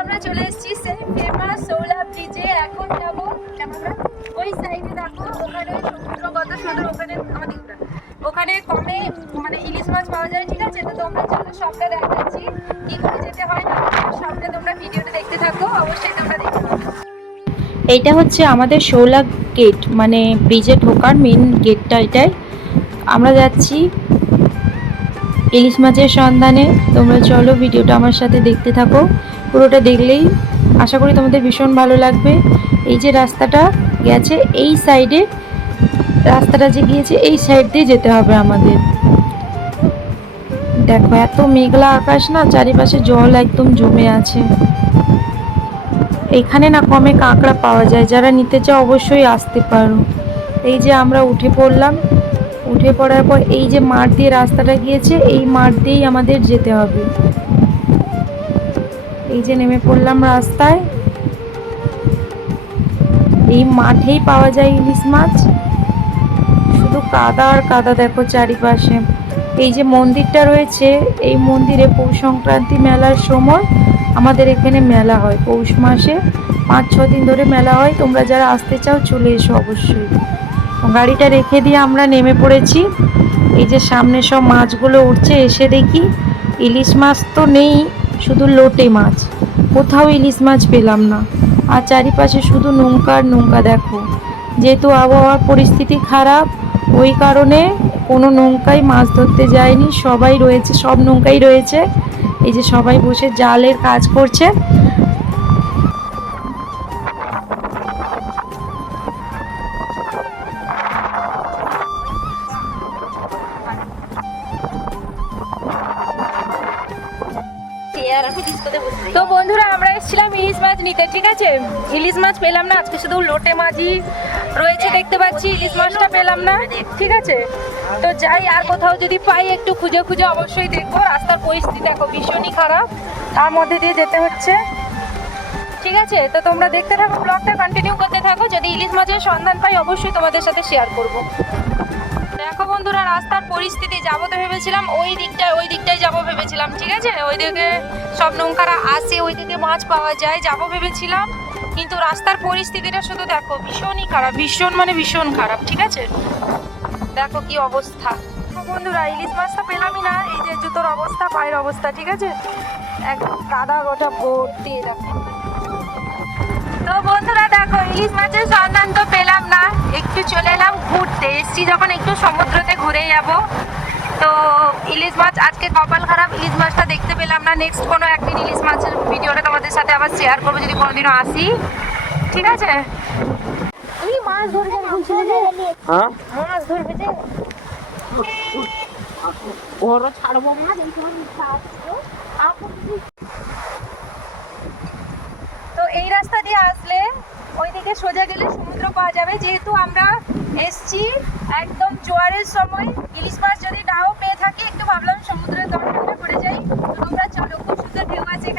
আমরা চলে এসেছি সেই ফেমাস শৌলা ব্রিজে। এখন যাবো আমরা ওই সাইডে, দেখো ওখানে সমুদ্র কত সুন্দর, ওখানে আমাদের ওখানে কমে মানে ইলিশ মাছ পাওয়া যায়। ঠিক আছে, তো তোমরা চলো সবটা দেখাচ্ছি কি করে যেতে হয় না, সবটা তোমরা ভিডিওটা দেখতে থাকো, অবশ্যই তোমরা দেখতে পাবে। এইটা হচ্ছে আমাদের শৌলা গেট, মানে ব্রিজে ঢোকার মেন গেটটা এটাই। আমরা যাচ্ছি ইলিশ মাছের সন্ধানে। তোমরা চলো ভিডিওটা আমার সাথে দেখতে থাকো, পুরোটা দেখলেই আশা করি তোমাদের ভীষণ ভালো লাগবে। এই যে রাস্তাটা গেছে এই সাইডে, রাস্তাটা যে গিয়েছে এই সাইড দিয়ে যেতে হবে আমাদের। দেখো এত মেঘলা আকাশ না, চারিপাশে জল একদম জমে আছে। এখানে না কমে কাঁকড়া পাওয়া যায়, যারা নিতে চাও অবশ্যই আসতে পারো। এই যে আমরা উঠে পড়লাম, উঠে পড়ার পর এই যে মাঠ দিয়ে রাস্তাটা গিয়েছে, এই মাঠ দিয়েই আমাদের যেতে হবে। এই যে নেমে পড়লাম রাস্তায়। এই মাঠেই পাওয়া যায় ইলিশ মাছ, শুধু কাদা আর কাদা দেখো চারিপাশে। এই যে মন্দিরটা রয়েছে, এই মন্দিরে পৌষ সংক্রান্তি মেলার সময় আমাদের এখানে মেলা হয়। পৌষ মাসে 5-6 দিন ধরে মেলা হয়। তোমরা যারা আসতে চাও চলে এসো অবশ্যই। গাড়িটা রেখে দিয়ে আমরা নেমে পড়েছি। এই যে সামনে সব মাছগুলো উঠছে, এসে দেখি ইলিশ মাছ তো নেই, শুধু লোটে মাছ। কোথাও ইলিশ মাছ পেলাম না, আর চারিপাশে শুধু নৌকা আর নৌকা। দেখো যেহেতু আবহাওয়ার পরিস্থিতি খারাপ, ওই কারণে কোনো নৌকায় মাছ ধরতে যায়নি, সবাই রয়েছে, সব নৌকাই রয়েছে। এই যে সবাই বসে জালের কাজ করছে। তো বন্ধুরা আমরা এসেছিলাম ইলিশ মাছ নিতে। ঠিক আছে, ইলিশ মাছ পেলাম না, আজকে শুধু লোটে মাছই রয়েছে দেখতে পাচ্ছি, ইলিশ মাছটা পেলাম না। ঠিক আছে, তো যাই, আর কোথাও যদি পাই একটু খুঁজে খুঁজে অবশ্যই দেখবো। রাস্তার পরিস্থিতি দেখো ভীষণই খারাপ, তার মধ্যে দিয়ে যেতে হচ্ছে। ঠিক আছে, তো তোমরা দেখতে থাকো, ব্লগটা কন্টিনিউ করতে থাকো। যদি ইলিশ মাছের সন্ধান পাই অবশ্যই তোমাদের সাথে শেয়ার করব। দেখো বন্ধুরা রাস্তার পরিস্থিতি, যাবো তো ভেবেছিলাম ওই দিকটায় যাবো ভেবেছিলাম। ঠিক আছে, ওই দিকে সব নৌকারা আসে, ওই দিকে মাছ পাওয়া যায়, যাবো ভেবেছিলাম। কিন্তু রাস্তার পরিস্থিতিটা শুধু দেখো ভীষণই খারাপ, ভীষণ মানে ভীষণ খারাপ। ঠিক আছে, দেখো কি অবস্থা। বন্ধুরা ইলিশ মাছটা পেলামই না, এই যে জুতোর অবস্থা, পায়ের অবস্থা। ঠিক আছে, একদম কাদা গোটা ভর্তি। দেখো তো বন্ধুরা দেখো ইলিশ মাছের সন্ধান তো পেলাম না, একটু চলে এলাম ঘুরতে। এসছি যখন একটু সমুদ্রতে ঘুরে যাব। তো ইলিশ মাছ আজকে কপাল খারাপ, ইলিশ মাছটা দেখতে পেলাম না। নেক্সট কোনো একদিন ইলিশ মাছের ভিডিওটা তোমাদের সাথে আবার শেয়ার করবো, যদি কোনোদিনও আসি। ঠিক আছে, তুমি মাছ ধরবে বলছিলে যে? হ্যাঁ মাছ ধরবে যে, ওরা ছাড়বো মাছ। তো এই রাস্তা দিয়ে আসলে ওইদিকে সোজা গেলে সমুদ্র পাওয়া যাবে। যেহেতু আমরা এসছি একদম জোয়ারের সময়, ইলিশ মাছ যদি নাও পেয়ে থাকি, একটু ভাবলাম সমুদ্রের দর্শনটা করে যাই। তো তোমরা চলো, খুব সুন্দর ঢেউ আছে এখানে।